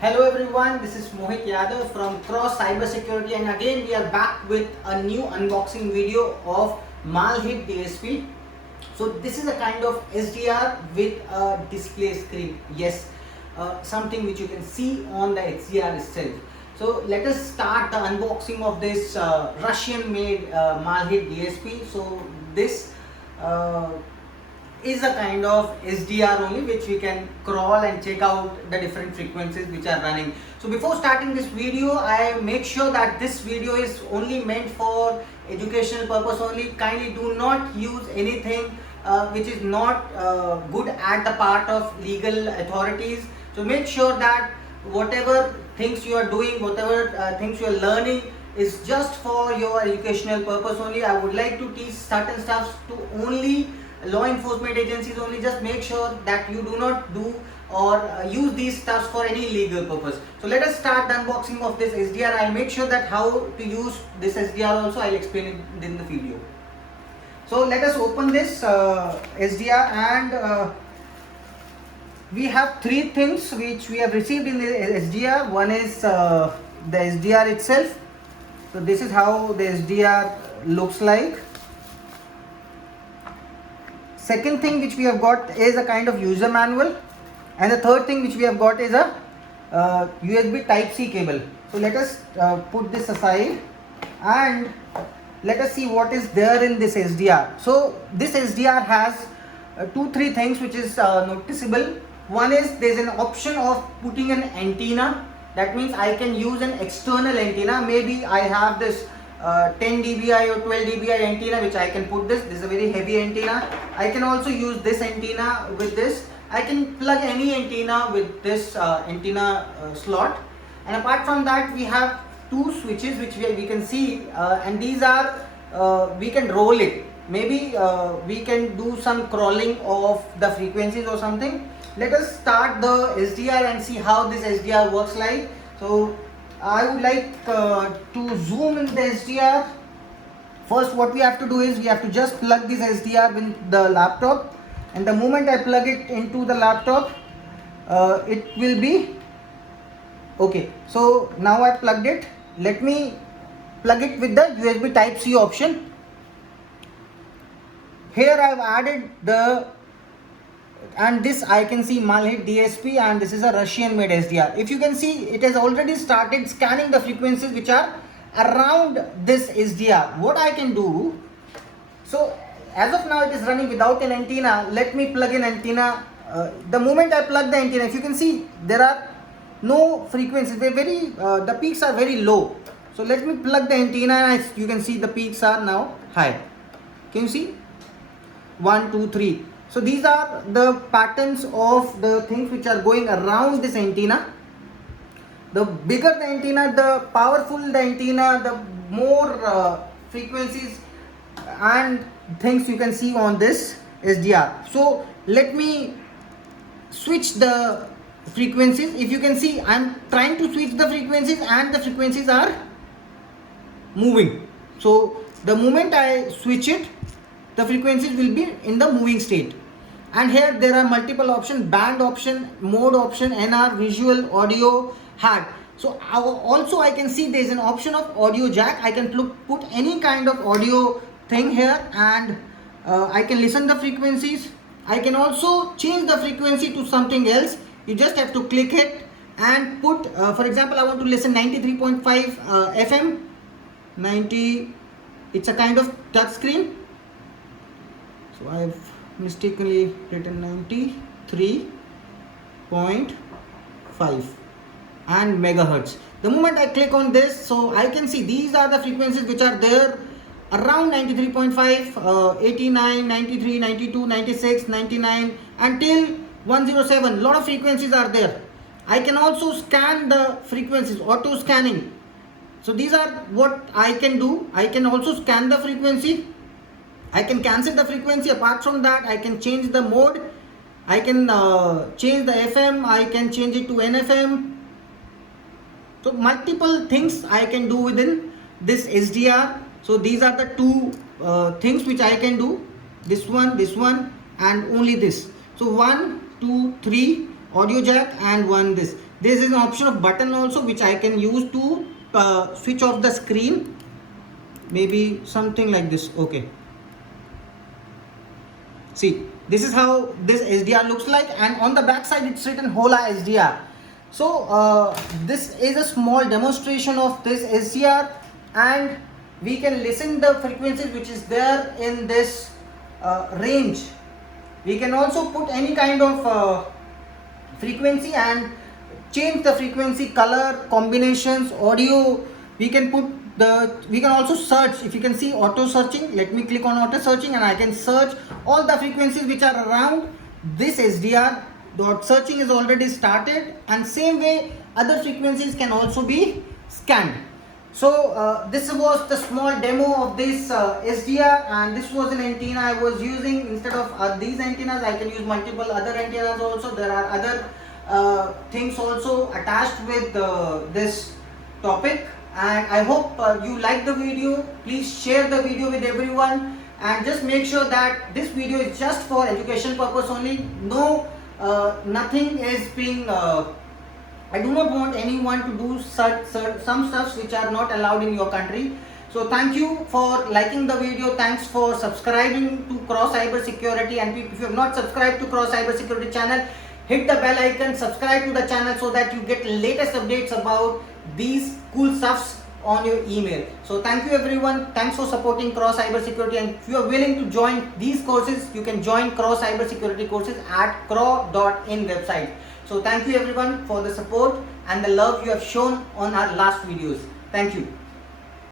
Hello everyone, this is Mohit Yadav from Cross Cybersecurity, and again we are back with a new unboxing video of Malhit DSP. So this is a kind of SDR with a display screen. Yes, something which you can see on the XDR itself. So let us start the unboxing of this Russian made Malhit DSP. So this is a kind of SDR only which we can crawl and check out the different frequencies which are running. So before starting this video, I make sure that this video is only meant for educational purpose only. Kindly do not use anything which is not good at the part of legal authorities. So make sure that whatever things you are doing, whatever things you are learning is just for your educational purpose only. I would like to teach certain stuff to only law enforcement agencies only. Just make sure that you do not do or use these stuffs for any legal purpose. So let us start the unboxing of this SDR. I'll make sure that how to use this SDR also I'll explain it in the video. So let us open this SDR, and we have three things which we have received in the SDR. One is the SDR itself. So this is how the SDR looks like. Second thing which we have got is a kind of user manual, and the third thing which we have got is a USB Type-C cable. So let us put this aside and let us see what is there in this SDR. So this SDR has 2-3 things which is noticeable. One is there is an option of putting an antenna. That means I can use an external antenna. Maybe I have this 10 dBi or 12 dBi antenna which I can put this. This is a very heavy antenna. I can also use this antenna with this. I can plug any antenna with this antenna slot. And apart from that, we have two switches which we can see, and these are we can roll it. Maybe we can do some crawling of the frequencies or something. Let us start the SDR and see how this SDR works like. So I would like to zoom in the SDR. First, what we have to do is we have to just plug this SDR in the laptop, and the moment I plug it into the laptop, it will be okay. So now I plugged it. Let me plug it with the USB Type-C option. Here I have added and this I can see Malhit DSP, and this is a Russian made SDR. If you can see, it has already started scanning the frequencies which are around this SDR. What I can do, so as of now it is running without an antenna. Let me plug an antenna. The moment I plug the antenna, if you can see, there are no frequencies. The peaks are very low. So let me plug the antenna, and you can see the peaks are now high. Can you see? 1, 2, 3. So these are the patterns of the things which are going around this antenna. The bigger the antenna, the powerful the antenna, the more frequencies and things you can see on this SDR. So let me switch the frequencies. If you can see, I am trying to switch the frequencies and the frequencies are moving. So the moment I switch it, the frequencies will be in the moving state. And here there are multiple options: band option, mode option, NR, visual, audio, HAT. So also I can see there is an option of audio jack. I can put any kind of audio thing here, and I can listen the frequencies. I can also change the frequency to something else. You just have to click it and put, for example, I want to listen 93.5 FM. 90, it's a kind of touch screen. So I have mistakenly written 93.5 and megahertz. The moment I click on this, so I can see these are the frequencies which are there around 93.5, 89, 93, 92, 96, 99 until 107. Lot of frequencies are there. I can also scan the frequencies, auto scanning. So these are what I can do. I can also scan the frequency. I can cancel the frequency. Apart from that, I can change the mode. I can change the FM. I can change it to NFM. So multiple things I can do within this SDR. So these are the two things which I can do. This one, and only this. So 1, 2, 3 audio jack and one this. There is an option of button also which I can use to switch off the screen, maybe something like this. Okay, see, this is how this SDR looks like, and on the back side it's written Hola SDR. So this is a small demonstration of this SDR, and we can listen the frequencies which is there in this range. We can also put any kind of frequency and change the frequency, color, combinations, audio. We can also search. If you can see auto searching, let me click on auto searching and I can search all the frequencies which are around this SDR. The searching is already started, and same way other frequencies can also be scanned. So this was the small demo of this SDR, and this was an antenna I was using. Instead of these antennas, I can use multiple other antennas also. There are other things also attached with this topic, and I hope you like the video. Please share the video with everyone, and just make sure that this video is just for education purpose only. No, nothing is being I do not want anyone to do some stuffs which are not allowed in your country. So thank you for liking the video. Thanks for subscribing to Cross Cyber Security, and if you have not subscribed to Cross Cyber Security channel, hit the bell icon, subscribe to the channel so that you get latest updates about these cool stuffs on your email. So thank you everyone. Thanks for supporting Cross Cyber Security, and if you are willing to join these courses, you can join Cross Cyber Security courses at crow.in website. So thank you everyone for the support and the love you have shown on our last videos. Thank you.